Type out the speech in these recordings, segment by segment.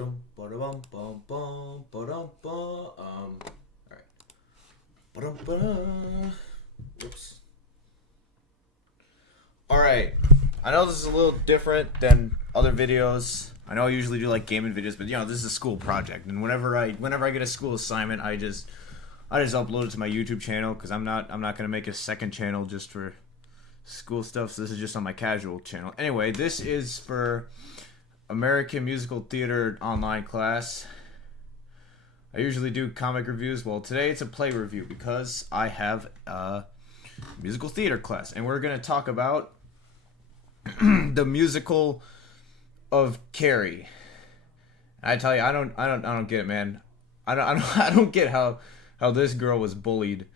Dum ba-da-bum bum bum ba-dum bum. All right. Ba-dum ba-dum. Whoops. All right. I know this is a little different than other videos. I know I usually do like gaming videos, but this is a school project, and whenever I get a school assignment, I just upload it to my YouTube channel because I'm not gonna make a second channel just for school stuff. So this is just on my casual channel. Anyway, this is for American Musical Theater online class. I usually do comic reviews. Well, today it's a play review because I have a musical theater class, and we're gonna talk about the musical of Carrie. I tell you, I don't get it, man. I don't get how this girl was bullied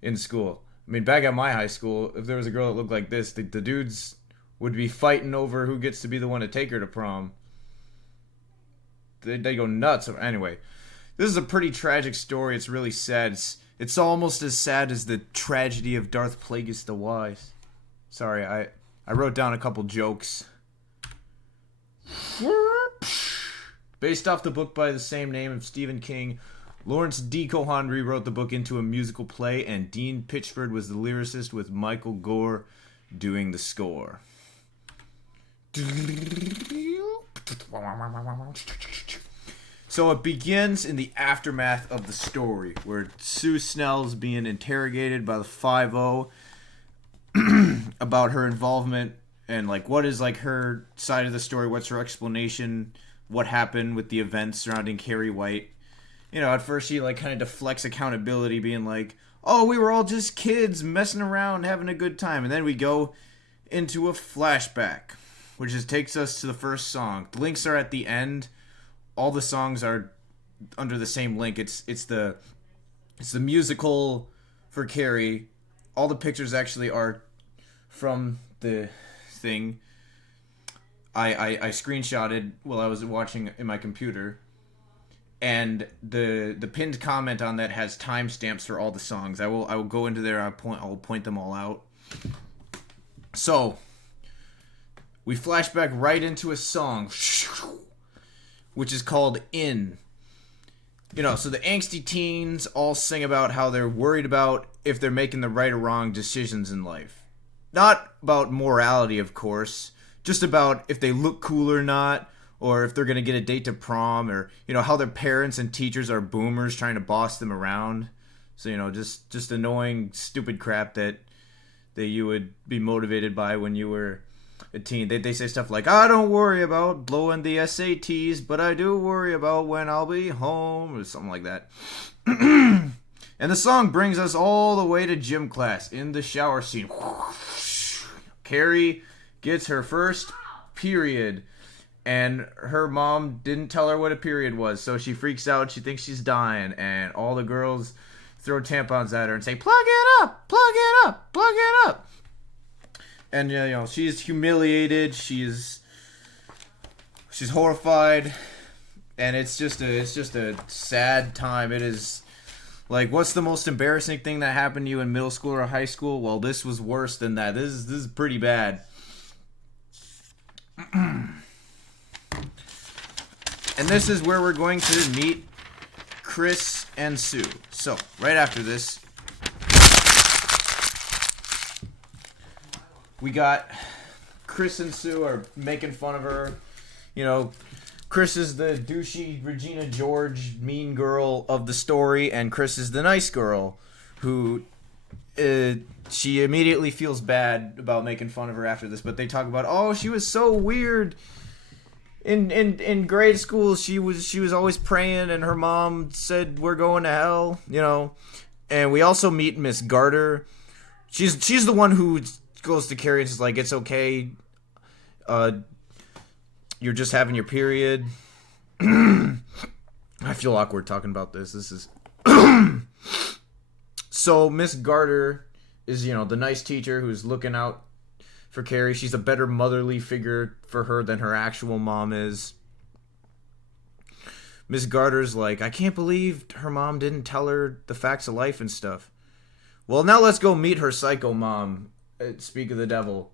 in school. I mean, back at my high school, if there was a girl that looked like this, the dudes would be fighting over who gets to be the one to take her to prom. They go nuts. Anyway, this is a pretty tragic story. It's really sad. It's almost as sad as the tragedy of Darth Plagueis the Wise. Sorry, I wrote down a couple jokes. Based off the book by the same name of Stephen King, Lawrence D. Cohan rewrote the book into a musical play, and Dean Pitchford was the lyricist, with Michael Gore doing the score. So it begins in the aftermath of the story, where Sue Snell's being interrogated by the 5-0 about her involvement and what is her side of the story, what's her explanation, what happened with the events surrounding Carrie White. At first she kind of deflects accountability, being like, oh, we were all just kids messing around, having a good time. And then we go into a flashback, which takes us to the first song. The links are at the end. All the songs are under the same link. It's the musical for Carrie. All the pictures actually are from the thing. I screenshotted while I was watching in my computer, and the pinned comment on that has timestamps for all the songs. I will go into there. I will point them all out. So we flash back right into a song, which is called In. So the angsty teens all sing about how they're worried about if they're making the right or wrong decisions in life. Not about morality, of course, just about if they look cool or not, or if they're going to get a date to prom, or, how their parents and teachers are boomers trying to boss them around. So, just annoying, stupid crap that you would be motivated by when you were a teen. They say stuff like, I don't worry about blowing the SATs, but I do worry about when I'll be home, or something like that. And the song brings us all the way to gym class in the shower scene. Carrie gets her first period, and her mom didn't tell her what a period was, so she freaks out. She thinks she's dying, and all the girls throw tampons at her and say, plug it up, plug it up, plug it up. And she's humiliated. She's horrified, and it's just a sad time. It is. What's the most embarrassing thing that happened to you in middle school or high school? Well, this was worse than that. This is pretty bad. And this is where we're going to meet Chris and Sue. So, right after this, we got Chris and Sue are making fun of her. Chris is the douchey Regina George mean girl of the story, and Chris is the nice girl who she immediately feels bad about making fun of her after this. But they talk about, oh, she was so weird in grade school. She was always praying, and her mom said we're going to hell. And we also meet Miss Garter. She's the one who goes to Carrie and is like, it's okay. You're just having your period. I feel awkward talking about this. This is So Miss Garter is, the nice teacher who's looking out for Carrie. She's a better motherly figure for her than her actual mom is. Miss Garter's like, I can't believe her mom didn't tell her the facts of life and stuff. Well, now let's go meet her psycho mom. Speak of the devil.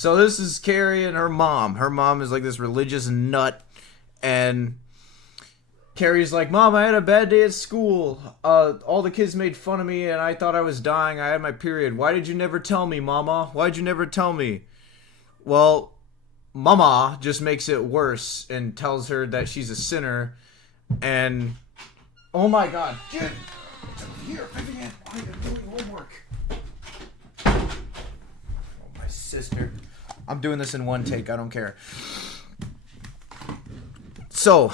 So this is Carrie and her mom. Her mom is like this religious nut, and Carrie's like, Mom, I had a bad day at school. All the kids made fun of me, and I thought I was dying. I had my period. Why did you never tell me, Mama? Why'd you never tell me? Well, Mama just makes it worse and tells her that she's a sinner, and oh my God, get here, Vivian. I am doing homework. Oh, my sister. I'm doing this in one take. I don't care. So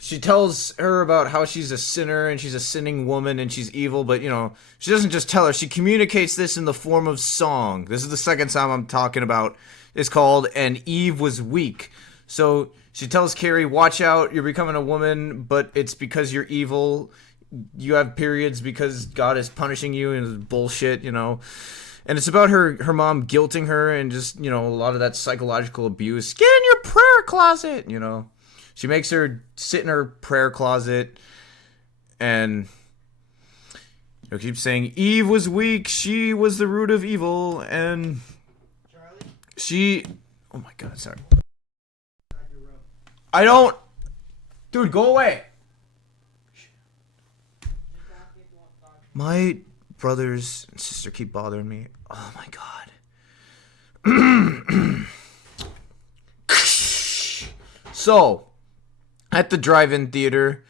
she tells her about how she's a sinner and she's a sinning woman and she's evil, but she doesn't just tell her. She communicates this in the form of song. This is the second time I'm talking about. It's called "And Eve Was Weak." So she tells Carrie, watch out, you're becoming a woman, but it's because you're evil. You have periods because God is punishing you, and it's bullshit, And it's about her mom guilting her and just, a lot of that psychological abuse. Get in your prayer closet, She makes her sit in her prayer closet and keeps saying, Eve was weak, she was the root of evil, and she... Oh my God, sorry. I don't... Dude, go away. My brothers and sister keep bothering me. Oh my God. So, at the drive-in theater,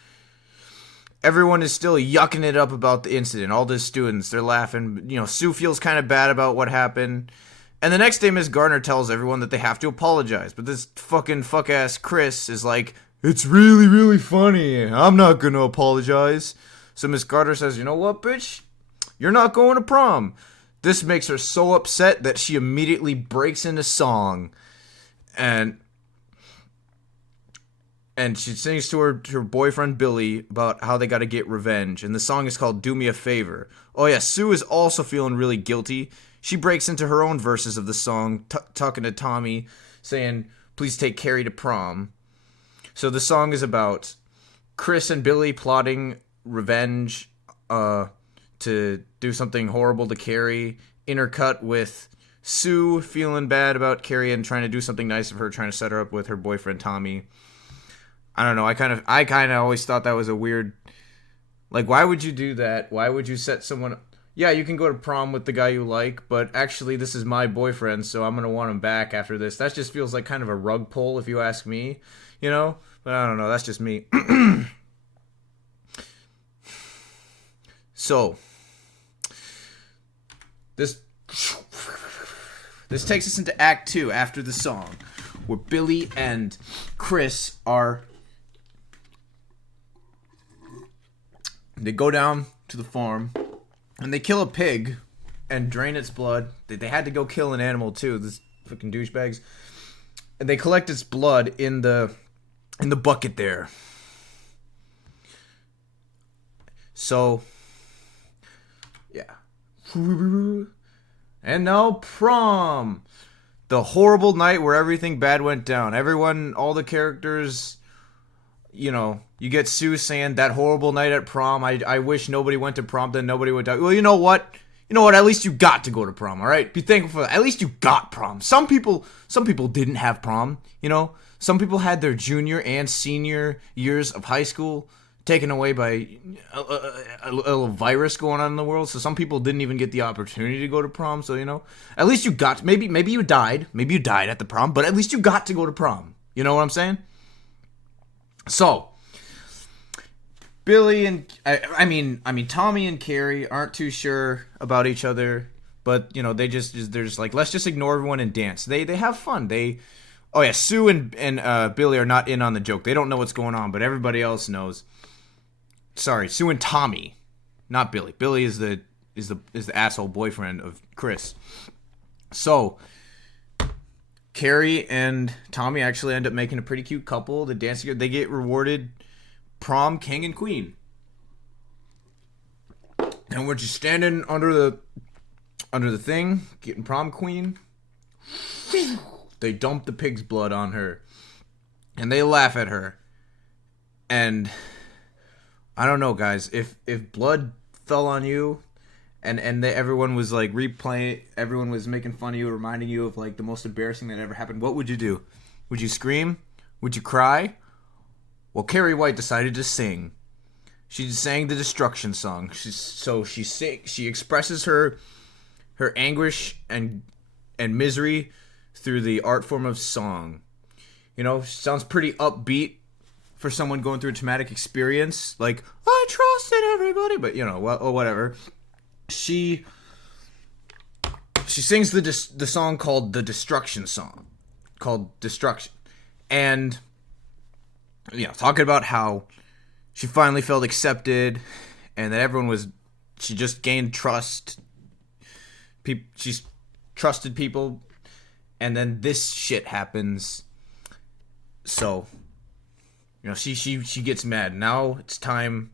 everyone is still yucking it up about the incident. All the students, they're laughing. Sue feels kind of bad about what happened. And the next day, Miss Gardner tells everyone that they have to apologize. But this fucking fuck-ass Chris is like, it's really, really funny. I'm not gonna apologize. So Miss Gardner says, you know what, bitch? You're not going to prom. This makes her so upset that she immediately breaks into song. And she sings to her boyfriend Billy about how they got to get revenge. And the song is called Do Me a Favor. Oh yeah, Sue is also feeling really guilty. She breaks into her own verses of the song, talking to Tommy, saying, please take Carrie to prom. So the song is about Chris and Billy plotting revenge to do something horrible to Carrie, intercut with Sue feeling bad about Carrie and trying to do something nice of her, trying to set her up with her boyfriend Tommy. I don't know. I kind of always thought that was a weird, like, why would you do that? Why would you set someone? Yeah, you can go to prom with the guy you like, but actually this is my boyfriend, so I'm gonna want him back after this. That just feels like kind of a rug pull, if you ask me. But I don't know. That's just me. So this takes us into Act 2 after the song, where Billy and Chris they go down to the farm and they kill a pig and drain its blood. They had to go kill an animal too, this fucking douchebags. And they collect its blood in the bucket there. So yeah. And now prom. The horrible night where everything bad went down. Everyone, all the characters, you get Sue saying that horrible night at prom. I wish nobody went to prom, then nobody would die. Well, you know what? At least you got to go to prom, all right? Be thankful for that. At least you got prom. Some people didn't have prom, Some people had their junior and senior years of high school taken away by a virus going on in the world, so some people didn't even get the opportunity to go to prom. So at least you got maybe you died at the prom, but at least you got to go to prom. You know what I'm saying? So Billy and I mean Tommy and Carrie aren't too sure about each other, but they're just like, let's just ignore everyone and dance. They have fun. Sue and Billy are not in on the joke. They don't know what's going on, but everybody else knows. Sorry, Sue and Tommy, not Billy. Billy is the asshole boyfriend of Chris. So Carrie and Tommy actually end up making a pretty cute couple. The dance together, they get rewarded prom king and queen. And we're just standing under the thing, getting prom queen. They dump the pig's blood on her, and they laugh at her. And I don't know, guys. If blood fell on you and everyone was like replaying. Everyone was making fun of you, reminding you of like the most embarrassing that ever happened. What would you do? Would you scream? Would you cry? Well, Carrie White decided to sing. She sang the destruction song. She expresses her anguish and misery through the art form of song. You know, sounds pretty upbeat for someone going through a traumatic experience. Like, I trusted everybody, but you know, whatever. She sings the song called the destruction song, called Destruction, and you know, talking about how she finally felt accepted, and that she just gained trust. She's trusted people, and then this shit happens. So, you know, she gets mad. Now it's time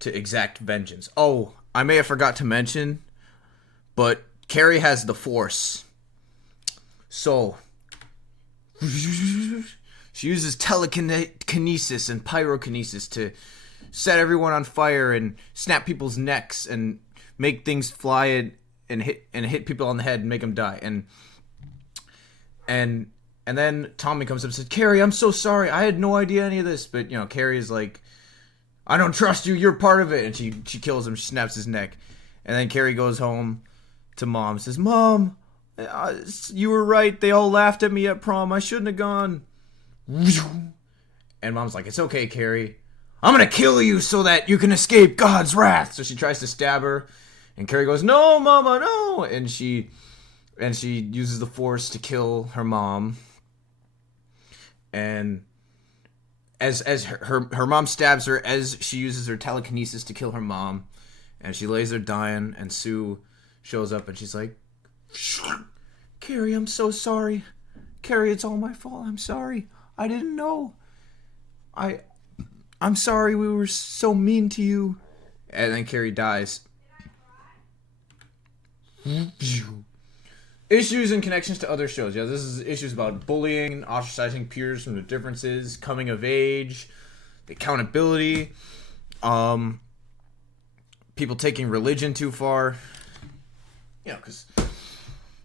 to exact vengeance. Oh, I may have forgot to mention, but Carrie has the Force. So, she uses telekinesis and pyrokinesis to set everyone on fire and snap people's necks and make things fly and hit people on the head and make them die. And then Tommy comes up and says, Carrie, I'm so sorry. I had no idea any of this. But, you know, Carrie is like, I don't trust you. You're part of it. And she kills him. She snaps his neck. And then Carrie goes home to Mom. Says, Mom, you were right. They all laughed at me at prom. I shouldn't have gone. And Mom's like, it's okay, Carrie. I'm going to kill you so that you can escape God's wrath. So she tries to stab her. And Carrie goes, no, Mama, no. And she uses the Force to kill her mom. And as her mom stabs her, as she uses her telekinesis to kill her mom, and she lays there dying, and Sue shows up and she's like, Carrie, I'm so sorry. Carrie, it's all my fault. I'm sorry. I didn't know. I'm sorry we were so mean to you. And then Carrie dies. Issues and connections to other shows. Yeah, this is issues about bullying, ostracizing peers from the differences, coming of age, accountability, people taking religion too far. You know, because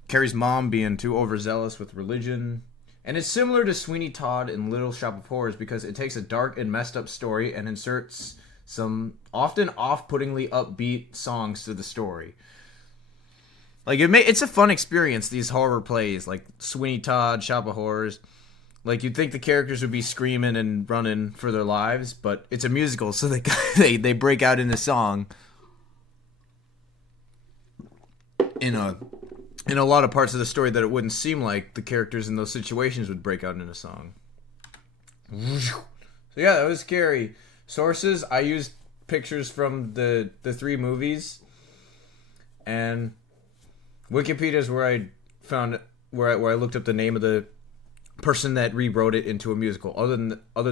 Carrie's mom being too overzealous with religion. And it's similar to Sweeney Todd in Little Shop of Horrors because it takes a dark and messed up story and inserts some often off-puttingly upbeat songs to the story. Like, it's a fun experience, these horror plays, like Sweeney Todd, Shop of Horrors. Like, you'd think the characters would be screaming and running for their lives, but it's a musical, so they break out into song in a lot of parts of the story that it wouldn't seem like the characters in those situations would break out into song. So yeah, that was scary. Sources, I used pictures from the 3 movies, and Wikipedia is where I found where I looked up the name of the person that rewrote it into a musical. Other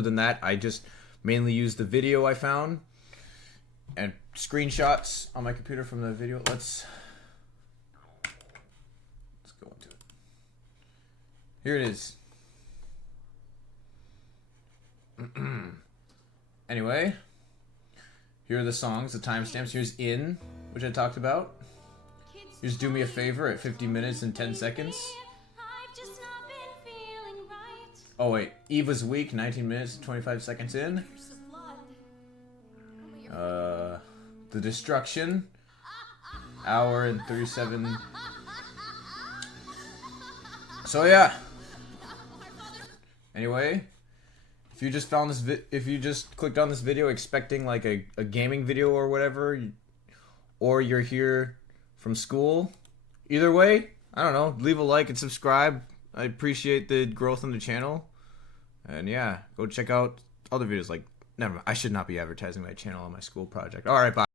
than that, I just mainly used the video I found and screenshots on my computer from the video. Let's go into it. Here it is. Anyway, here are the songs, the timestamps. Here's In, which I talked about. Here's Do Me a Favor at 50 minutes and 10 seconds. Oh wait, Eva's Week, 19 minutes and 25 seconds in. The Destruction, hour and 37. So yeah. Anyway, if you just found this if you just clicked on this video expecting like a gaming video or whatever, or you're here from school, either way, I don't know, leave a like and subscribe. I appreciate the growth on the channel. And yeah, go check out other videos like, never mind, I should not be advertising my channel on my school project. Alright, bye.